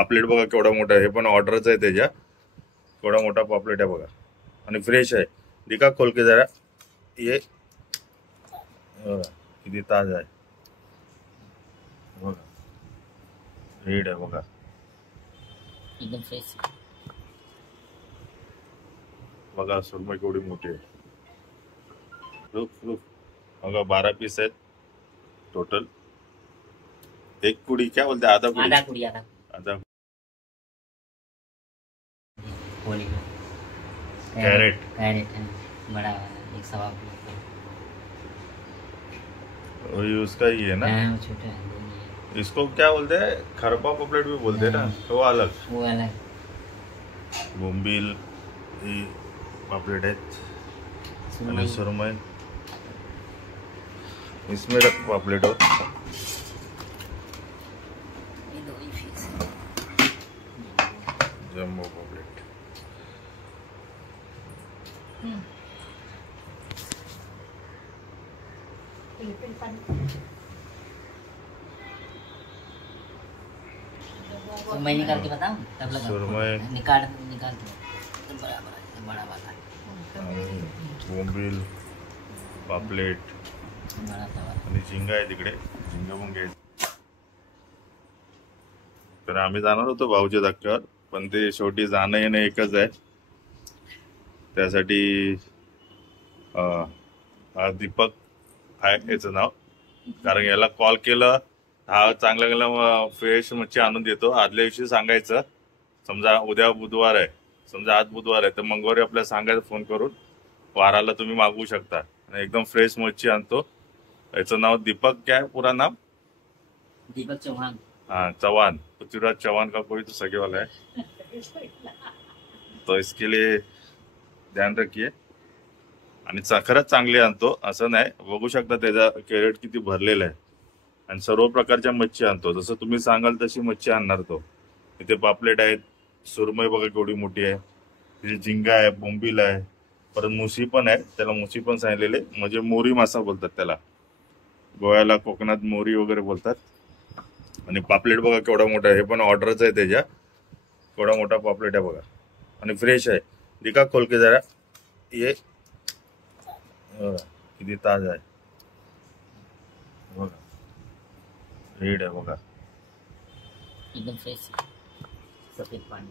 पापलेट बघा केवढा मोठा आहे, हे पण ऑर्डरच आहे त्याच्या. केवढा मोठा पापलेट आहे बघा आणि फ्रेश आहे. दिका खोल के जरा, ये किती ताज आहे बघा, रेड आहे बघा एकदम फ्रेश बघा. सुरमई केवढी मोठी आहे. बघा 12 पीस आहेत टोटल. एक कुड़ी क्या बोलते हैं, आधा कुड़ी आधा कैरेट बड़ा वाला 1 सवा वही उसका ही है ना, छोटा है। इसको क्या बोलते हैं, खरपा पॉपलेट भी बोलते हैं ना, तो वो अलग बोंबील ही पॉपलेट है आणि सुरमई. इसमें रख पॉपलेट हो. जम्बो पॉपलेट मैं निकाल के बताऊं तब लगा. सुरमई निकाल के बड़ा वाला बोंबील पापलेट आणि झिंगा आहे तिकडे. झिंगा पण घ्यायचं. तर आम्ही जाणार होतो भाऊच्या धक्क्यावर, पण ते शेवटी जाणं येणं एकच आहे. त्यासाठी हा दीपक आहे याचं नाव, कारण याला कॉल केलं हा चांगला फ्रेश मच्छी आणून देतो. आदल्या दिवशी सांगायचं, समजा उद्या बुधवार आहे, समजा आज बुधवार आहे तर मंगळवारी आपल्याला सांगायचं फोन करून, वाराला तुम्ही मागवू शकता आणि एकदम फ्रेश मच्छी आणतो. याचं नाव दीपक, क्या है पूरा नाम, दीपक चौहान. हाँ चौहान, पृथ्वीराज चौहान का कोई तो सगे वाला है, तो इसके लिए ध्यान रखिए. आणि खरंच चांगली आणतो असं नाही, बघू शकता त्याचा कॅरेट किती भरलेला आहे आणि सर्व प्रकारच्या मच्छी आणतो. जसं तुम्ही सांगाल तशी मच्छी आणणार तो. इथे पापलेट आहेत, सुरमई बघा केवढी मोठी आहे, तिथे झिंगा आहे, बोंबील आहे, परत मुसी पण आहे. त्याला मुसी पण सांगितलेले, म्हणजे मोरी मासा बोलतात त्याला, गोव्याला कोकणात मोरी वगैरे बोलतात. आणि पापलेट बघा केवढा मोठा आहे, हे पण ऑर्डरच आहे त्याच्या. केवढा मोठा पापलेट आहे बघा आणि फ्रेश आहे. दिका खोल के जरा, ये किती ताज आहे बघा, रेड आहे बघा एकदम फ्रेश सफेद पाणी.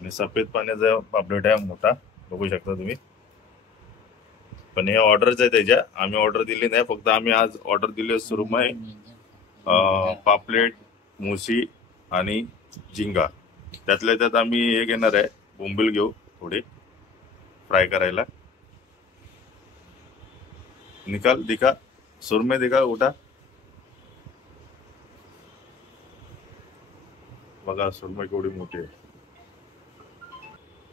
आणि सफेद पाण्याचा पापलेट आहे मोठा, बघू शकता तुम्ही. पण हे ऑर्डरच आहे त्याच्या, आम्ही ऑर्डर दिली नाही, फक्त आम्ही आज ऑर्डर दिली सुरमई, पापलेट, मुसी आणि झिंगा. त्यातल्या त्यात आम्ही हे घेणार आहे, बोंबील घेऊ थोडे फ्राय करायला. निकाल दिखा, सुरमई दिखा उठा बघा. सुरमई केवढी मोठी आहे.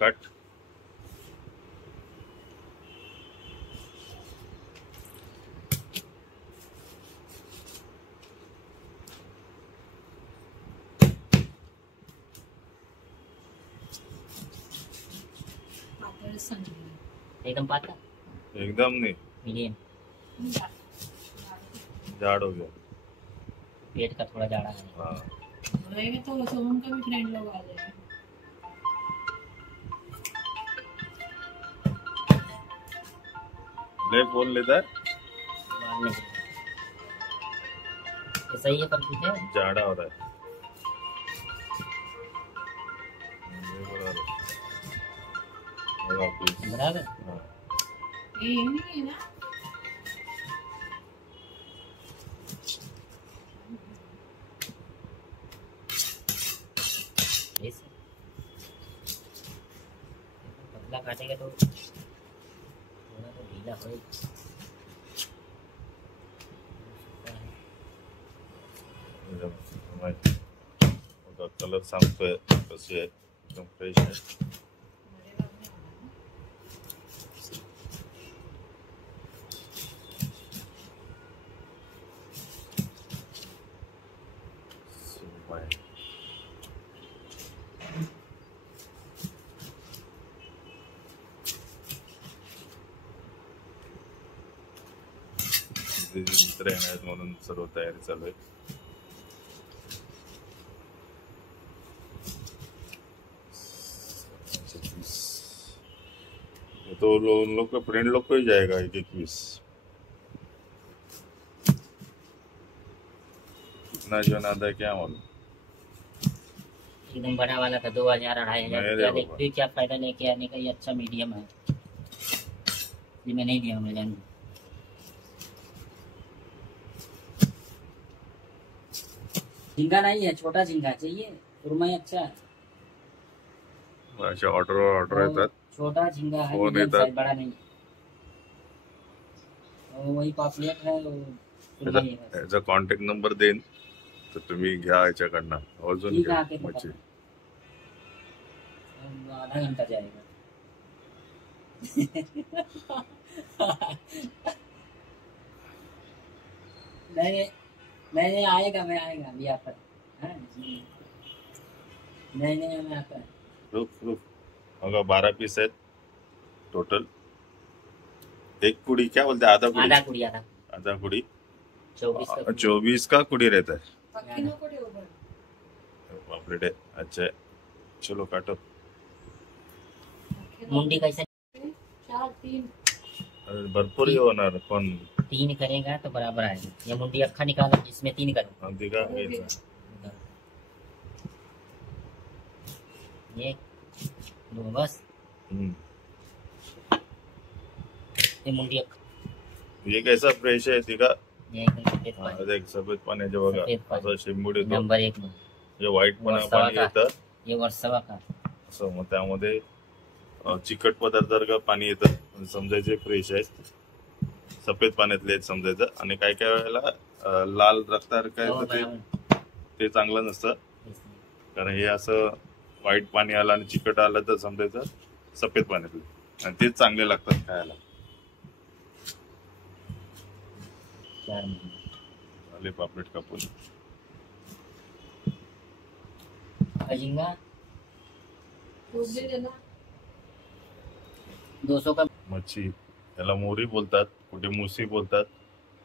कट एकदम पातला, एकदम नहीं मीडियम जाड़ हो गया. पेट का थोड़ा जाड़ा है. हाँ रहेगा तो सोहम का भी फ्रेंड लोग आ जाएगा. ले फोन लेता है, सही है, पर ठीक है, जाड़ा हो रहा है. बराबर. हाँ. ये नहीं है ना, पतला काटेगा तो थोड़ा तो ढीला होएगा. कलर सांगतोय कशी आहे, एकदम फ्रेश आहे. मित्र येणार म्हणून सर्व तयारी चालू आहे. तो उन लोग का फ्रेंड लोग को ही जाएगा 1-1 पीस। इतना जो नादा है क्या मालूम। एकदम बड़ा वाला था 2000-2500 नहीं रे रुपया। बाबा। फिर क्या फायदा लेके आने का, ये अच्छा मीडियम है। ये मैं नहीं दिया मुझे। झींगा नहीं है, छोटा झींगा चाहिए, सुरमई अच्छा है। अच्छा ऑर्डर येतात। छोटा झींगा है, फोन medium येतात। size, बड़ा नहीं। और वही पापलेट है, वो सुरमई है बस। याचा कॉन्टॅक्ट नंबर देईन तर तुम्ही घ्या याच्याकडनं अजून ठीक है, घ्या आके तो मच्छी। पकड़। आधा घंटा जाएगा। नहीं नहीं आएगा, मैं आएगा अभी यहाँ पर। हाँ, नहीं मैं आता है। रुक बघा 12 पीस आहेत टोटल। एक कुड़ी क्या बोलते हैं, आधा कुड़ी? आधा कुड़ी, आधा कुड़ी 24 का कुड़ी। 24 का कुड़ी रहता है। पक्की नको ठेवू पण. पापलेट है अच्छा है। चलो काटो। मुंडी कैसे? 4 3 भरपूर ही होणार पण 3 करेगा तो बराबर आएगा। ये मुंडी अक्खा निकालो, इसमें 3 करो। दिखा घ्यायचा। ये 2 बस। ये मुंडी अक्खा। ये कैसा फ्रेश आहे दिखा। ये एकदम सफेद हा, पानी। देख सफेद पाण्याचे बघा सफेद पाणी. असं शिंबूड येतो। नंबर 1 में जे व्हाईट पाणी वर्षावा का? येतं ये वर्षवा का। असं, मग त्यामध्ये चिकट पदार्थ जर का पाणी येतं समजायचे फ्रेश आहे, सफेद पाण्यातले आहेत समजायचं। आणि काय काय वेळेला लाल रक्तासारखं हो, येतं बराबर. ते चांगलं नसतं। कारण हे असं व्हाईट पाणी आलं आणि चिकट आलं तर समजायचं सफेद पाण्यातले, आणि तेच चांगले लागतात खायला। 4 मुंडी। आले पापलेट कापून। झींगा खूप दे देना. 200 का। मच्छी याला मोरी बोलतात, कुठे मुसी बोलतात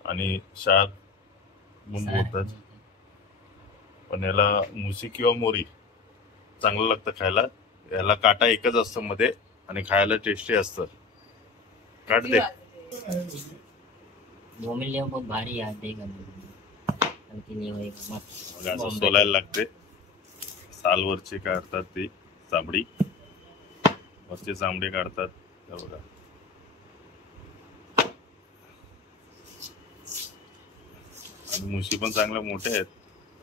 आणि शार्क बुंब बोलतात। पण याला मुसी किंवा मोरी चांगलं लागतं खायला। याला काटा एकच असतं मध्ये आणि खायला टेस्टी असतं। काट दे। बोमिल ले बहुत भारी याद देगा। हल्की नहीं होएगा मत। मग असं सोलायला लागते। सालवरची काढतात ती चामडी, वरची चामडी काढतात हे बघा। आणि मुशी पण चांगल्या मोठ्या आहेत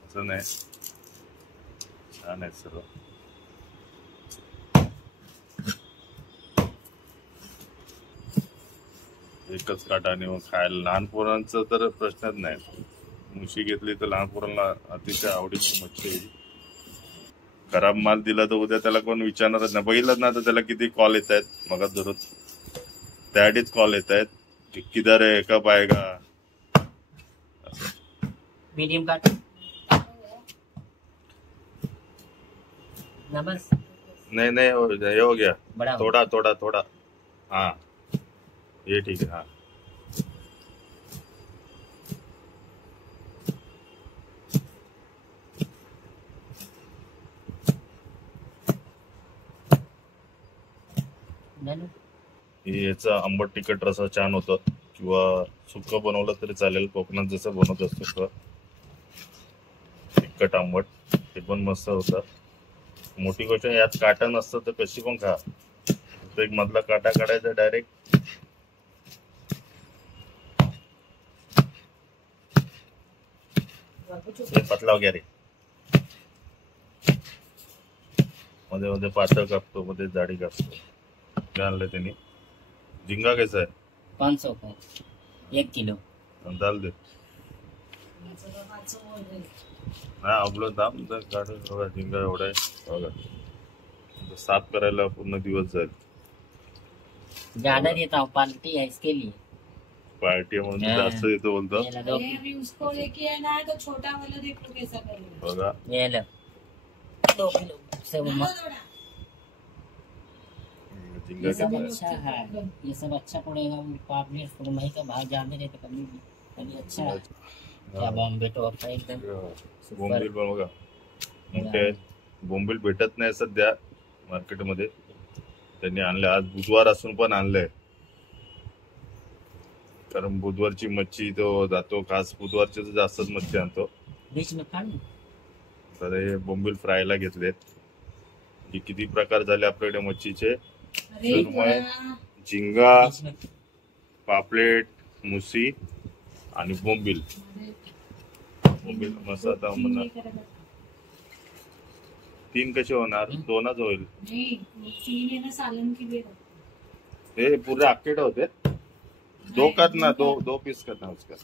असं नाही, छान आहेत सर्व। एकच काटा आणि मग खायला लहान पोरांचा तर प्रश्नच नाही। मुशी घेतली तर लहान पोरांना अतिशय आवडीची मच्छी आहे। खराब माल दिला तर उद्या त्याला कोण विचारणारच नाही। बघितलं ना तर त्याला किती कॉल येत आहेत मग जरूर, त्यासाठीच कॉल येत आहेत की किधर आहे, कब आएगा। मीडियम काट ना बस। नहीं ये हो गया बड़ा हो। थोड़ा हाँ ये ठीक है। हाँ झालं? याचा आंबट तिखट रसा छान होतं, किंवा सुक्क बनवलं तरी चालेल। कोकणात जसं बनवत असतो तसं तिखट आंबट ते पण मस्त होतं। मोठी गोष्ट यात काटा नसतं तर कशी पण खा, फक्त एक मधला काटा काढायचा डायरेक्ट। पतला वगैरे मध्ये मध्ये पातळ कापतो, मध्ये जाडी कापतो। काय आणलं त्यांनी? झिंगा कैसा है? 500 का 1 किलो। दाल दे। हा आपलं दाम तर काढून बघा, झिंगा एवढा आहे बघा। आता साफ करायला पूर्ण दिवस जाईल। ज्यादा देता हूँ, पार्टी है इसके लिए। पार्टी म्हणून जास्त देतो बोलतो ये लो 2 ये अभी उसको लेके आना है तो छोटा वाला देखो कैसा करेगा. बघा। ये लो 2 किलो से वो मत। थोड़ा. झिंगा ये सब कितना है? अच्छा है, ये सब अच्छा पड़ेगा। पापलेट सुरमई का भाव ज्यादा रहता कभी भी, कभी अच्छा है। क्या बॉम्बे तो आता है एकदम बोंबील पण बघा मोठे आहेत। बोंबील भेटत नाही सध्या मार्केटमध्ये, त्यांनी आणले. आज बुधवार असून पण आणलंय, कारण बुधवारची मच्छी तो जातो खास. बुधवारची तर जास्तच मच्छी आणतो. बीच में खाली तर हे बोंबील फ्रायला घेतलेत. हे किती प्रकार झाले आपल्याकडे मच्छीचे. अरे सुरमई, थोडा- झिंगा, बीच में पापलेट, मुसी आणि बोंबील. अरे, बोंबील मसाला तीन म्हणा. नाही करत. 3 कसे होणार? 2च होईल. नहीं, वो तीन है ना सालन के लिए रखो। हे पूरे अख्खे होते. 2 करना, 2 पीस करना उसका.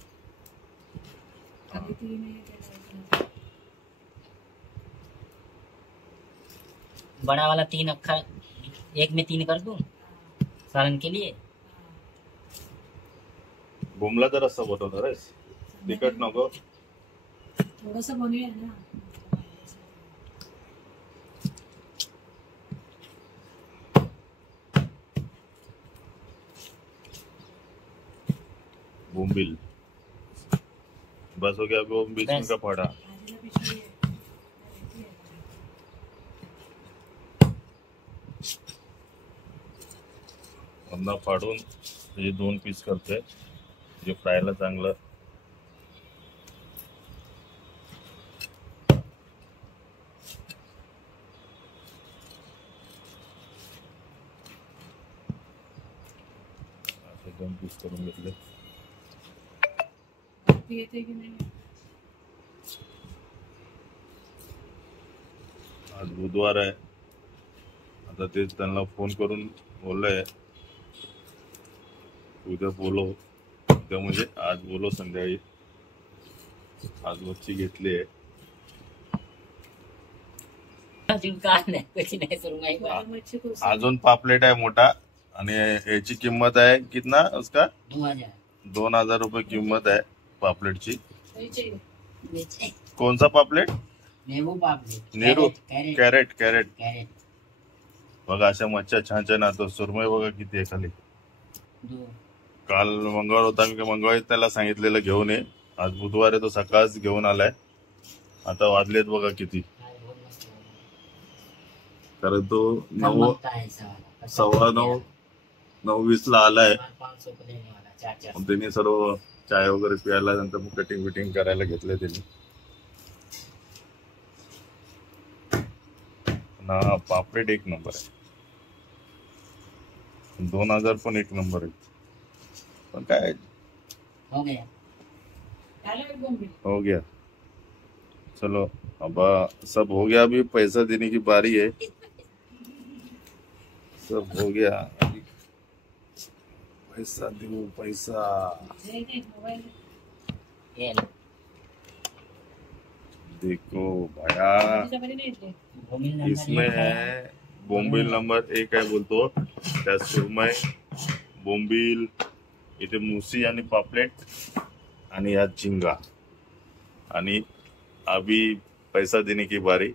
अभी तीन है करना। बड़ा वाला 3 अक्खा, एक में 3 कर दूं सालन के लिए. बोंबला तर रस्सा बनवणार आहेस? तिखट नको. थोड़ा सा बने ना। बोंबील बस हो गया. वो बीच में बस. का फाड़ा. आधी पिशवी है। वरनं फाडून हे 2 पीस करतोय, जे फ्रायला चांगलं. असे 2 पीस करून घेतले. अभी येते की नहीं? आज बुधवार आहे. आता तेच त्यांना फोन करून बोललोय, उद्या बोलव. उद्या म्हणजे आज बोलव संध्याकाळी. आज मच्छी घेतली आहे. जिनका नहीं कुछ नहीं सुरमई का बड़ा मच्छी को अजून पापलेट आहे मोठा, आणि याची किंमत आहे कितना उसका? 2000 2000 रुपये किंमत आहे पापलेटची. नहीं चाहिए। नीचे कोणचा पापलेट? नेहरू पापलेट. नेहरू? कैरेट कॅरेट. कॅरेट कैरेट बघा, अशा मच्छ्या छान छान आणतो. सुरमई बघा किती आहे खाली. 2. काल मंगळवार होता, मी मंगळवारी त्याला सांगितलेलं घेऊन ये. आज बुधवार आहे, तो सकाळच घेऊन आलाय. आता वाजलेत बघा किती. कारण तो 9:20 ला आलाय. 500 को देने वाला 4 मग त्यांनी सर्व चाय वगैरे प्यायला, नंतर मग कटिंग बिटिंग करायला घेतलंय त्यांनी. ना पापलेट एक नंबर आहे. 2000 पण एक नंबर आहे. पण काय हो गया. डालो एक बोंबील। हो गया. चलो अब सब हो गया. अभी पैसा देने की बारी है. सब हो गया. अभी पैसा दो, पैसा. दे दे मोबाइल। ये लो. देखो भैया, तुझ्या बरी नाही येते। बोंबील नंबर इसमें 1 है बोंबील नंबर 1 आहे बोलतो. त्यात सुरमई, बोंबील, इथे मुसी आणि पापलेट, आणि यात झिंगा. आणि अभी पैसा देने की बारी.